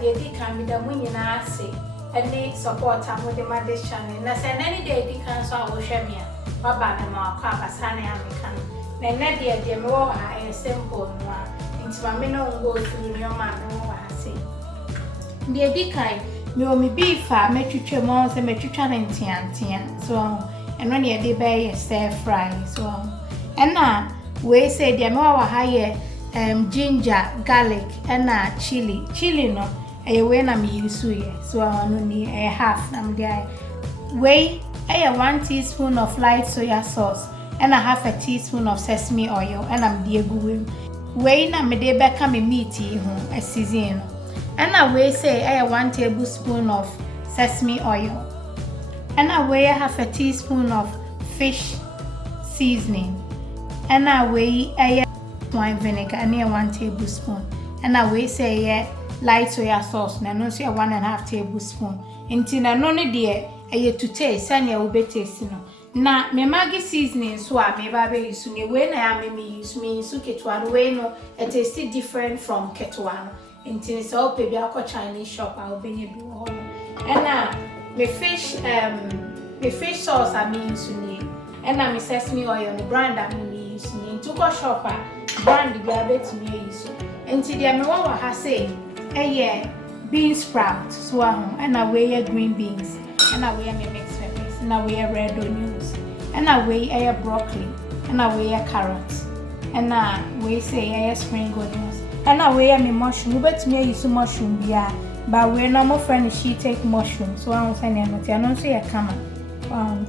de di kan mi da mu nyina ase ene support amode ma this channel na say na ni de di kan so a wo hwe me a baba me ma akwa abasa na ya me kan na na de me wo ha e simple no a nti ma me no go through your ma me wo ha say de di kan me o mi beef a metwetwe mo se metwetwa na ntiantia so eno na de be stir fry so ena we say de me wo ha ye ginger, garlic, and chili no. We na me use here, so I only a half. I'm there. We 1 teaspoon of light soya sauce and a half a teaspoon of sesame oil, and I'm there going. We na me de beka me meat a season, and I we say 1 tablespoon of sesame oil, and I weigh half a teaspoon of fish seasoning, and I weigh wine vinegar and 1 tablespoon, and I will say light soya sauce na no say 1.5 tablespoon. Inti na no ne de to taste and you be taste no. Na me Maggi seasoning so a me ba be use ne we na ya me use me so ketwa no we no it taste different from ketwa no. Inti so o pe bi akọ Chinese shop a obenye bi ho no. And na me fish sauce I me use ne and na me sesame oil no brand I me use ne to go shop brand bi abetumi use enti dia me wa ha say bean sprout so and I weigh green beans and I weigh mixed peppers and I weigh red onions and I weigh broccoli and I weigh carrots and I weigh say spring onions and I weigh me mushroom betumi use mushroom bia but we no more friend shiitake mushroom so I say na no say kama no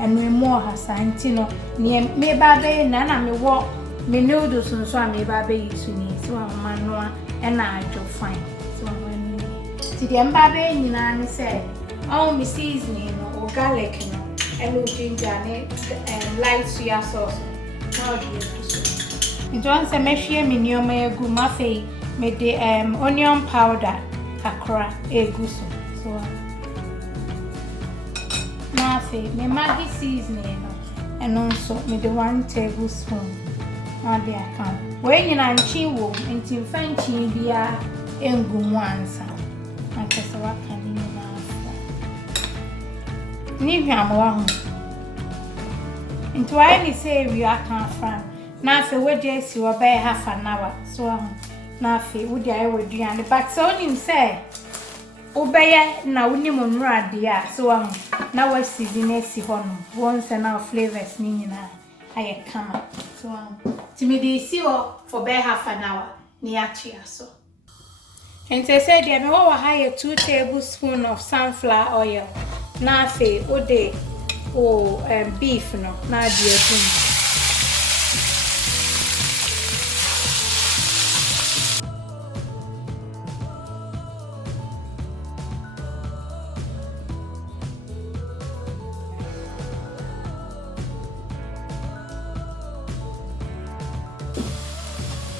and we more hasa no me ba be na me wo me noodles so am eba be use ni so am no and I do fine so when ti dem ba be nyina ni say all me seasoning no garlic no and ginger and light soya sauce now do it don't say me share me nyoma egu ma fe me de onion powder kakra egu so na fe me Maggi seasoning no and also me de 1 tablespoon Ade account. When you na nchi wo nti mfa nchi bia engu mu ansa. Akese waka ni na afa. Ni hwam wa ho. Nti wa ni say wi aka afa. Na afa we je si wo be half an hour. So na afa wo di aye waduane but so nim say obeye na wonim nura de a so na wa season si ho no. Once na flavors ni nyina aye kama. So Timidi see for bare half an hour near chia so. And they said there me wa hire 2 tablespoons of sunflower oil. Na fe ode beef no na die tum.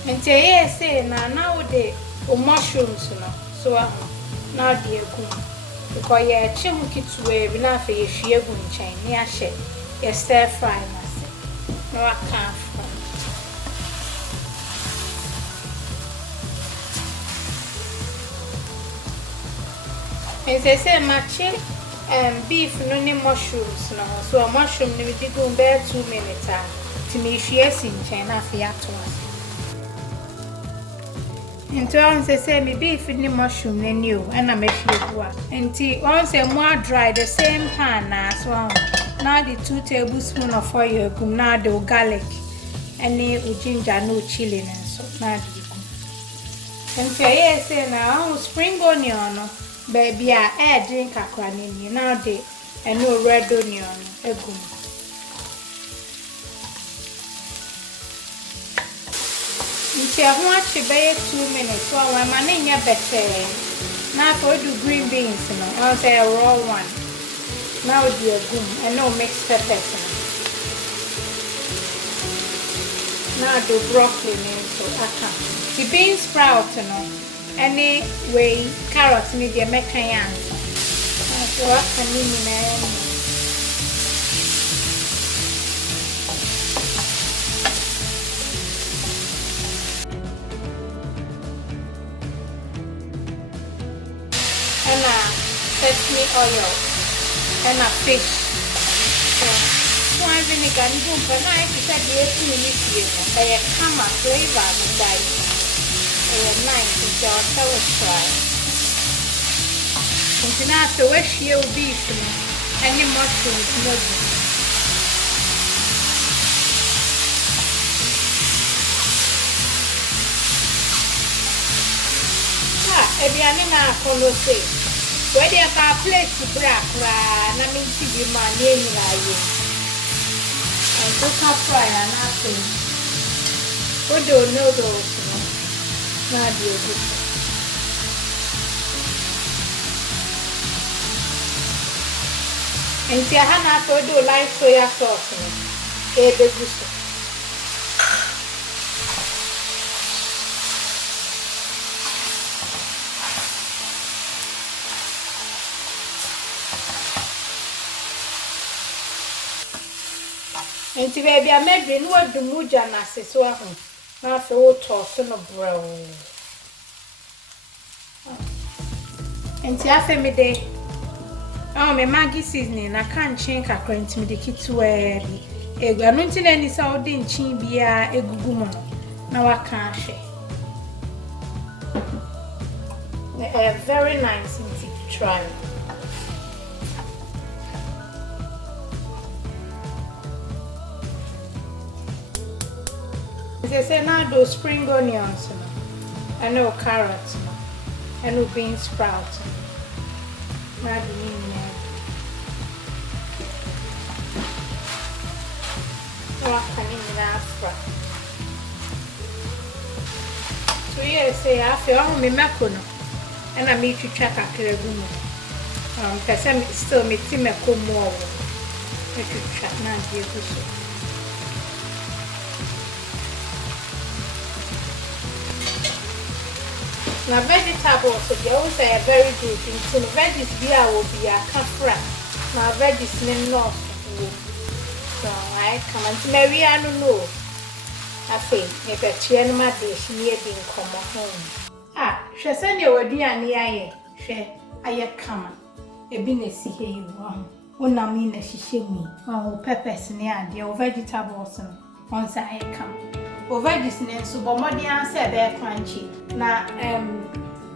And say now de mushrooms no so now de egu because ye chim kitwe bi na fa ye hwie gu nchen ni ahye ye stir fry na se no aka fa and say machi beef no ni mushrooms no so mushroom ni bi go be 2 minutes ti me hwie si nchen na fa ya to Into on say me beef ni mushroom ni new and I make you Nti on say more dry the same pan na so now the 2 tablespoons of oil gum now the garlic and the ginger no chili and so now the gum. Nti say now spring onion no baby I drink akwa ni now the and no red onion egum. Nti ho achi be 2 minutes so I ma na nya better na for do green beans no I say a raw one now the gum and no mixed peppers now the broccoli so aka the bean sprout no anyway carrots ni the mekan yan so aka ni na sesame oil and a fish. One vinegar and boom, but I said the 8 minutes here. I come a flavor and die. Nice, it's your sour fry. And now, so wish you beef and the mushrooms. Ebiane na kolose we dey ka plate bra kra na me ti bi ma na enira ye and so ka fry na nothing odo noodles na di odo and ti ha na to do like soya sauce e be gusto. Enti baby I made no do muja na seso aho na fe wo toss no bro enti afa me de me Maggi seasoning na kan chen kakra enti me de kitwa bi egu anu enti na ni sa odi nchin bia egugu mo na waka ahwe very nice enti try. They say now those spring onions, and no carrots, and no bean sprouts. Now the mean so yes, say I feel me macono, and I meet you check a clear because I'm still meeting me come more. Make you check now, dear. Na vegetables so they always say very good. So the veggies here will be a kafra. Na veggies name no. So I come and Mary I don't know. I think if a chienma dish near being come home. She send you a dear near she I come. A business here you want. When I mean she shame me. Oh peppers near the vegetables once I come. Veggies name so but more than say be crunchy. Na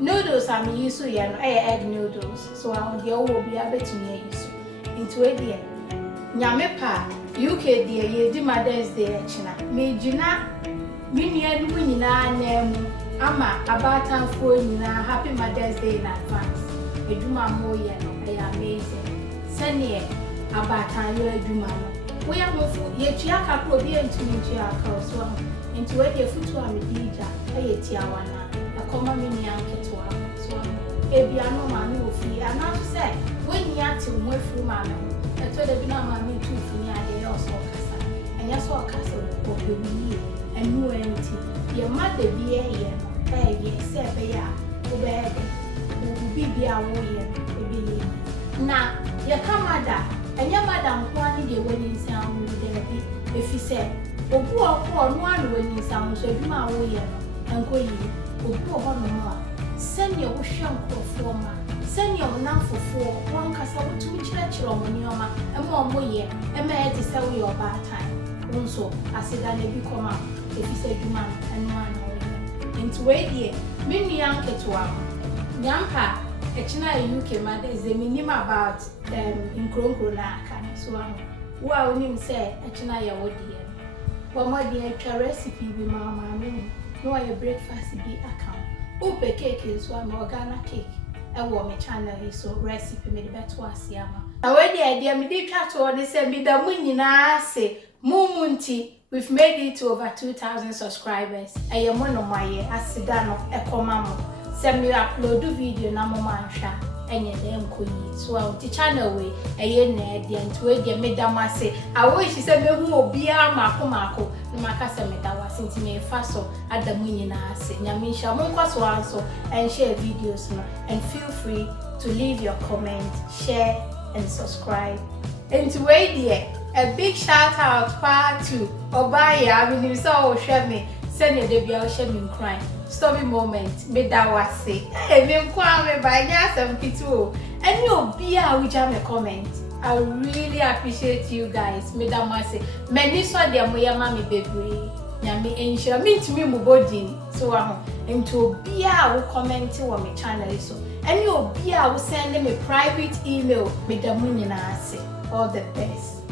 noodles I'm used to egg noodles. So I will be able to use into a dear. Nyame pa UK dear ye di Mother's Day china. Me jina minian winina name ama abatan for nina happy Mother's Day in advance. Eduma mo ye no amazing. Send abatan yo eduma no. We are moving ye chiaka pro be into me chiaka so into where the foot to me dija e tiawana a common mini anke to so ebiano manu ofi and now say when you are to move through mama e to the bina mama to funi ade also kasa and yes all kasa o be and no anything your mother be here ye say be ya o be bia wo ye be na your kamada and your madam kwani de when you sound there be if you say obu akọ no anu ani sam so adwuma wo ye no enko yi obu ho no mo a sene wo hwe nkofo ma sene wo nanfofo won kasa wo tumi kyerɛkyerɛ mo nioma ema mo ye ema e te sɛ wo ye oba time wonso aseda na bi koma efi sɛ adwuma anu anu wo nti we die me nua nketewa nyampa ekina UK Mother's Day minim about nkronkro na aka so wo a onim sɛ ekina ye wo die Mama dear recipe be mama no I breakfast be account. Upe cake is one organa cake. I want my channel so recipe made better was yama. Already idea me did chat to this and be the munina say Mumunti. We've made it to over 2,000 subscribers. I am one of my asidano ekomamo. Send me upload the video na mama sha. Enye dem koyi so the channel we eye na e dia nto e dia medama se awo shi se mehu obi a mako no maka se medawa sinti me fa so adamu nyina ase nyame sha mon kwaso anso and share videos no and feel free to leave your comment, share and subscribe. And to wait there, a big shout out to Obaya, I mean, you saw me, send your debut, share me crying. story moment me da wase me nkwa me ba nya asem kitu any obi a we jam a comment. I really appreciate you guys. Me da wase many so de moya ma me bebre nyame ensure me to me mo body so into obi a wo comment wo me channel so any obi a wo send me private email me da mu nyina ase. All the best.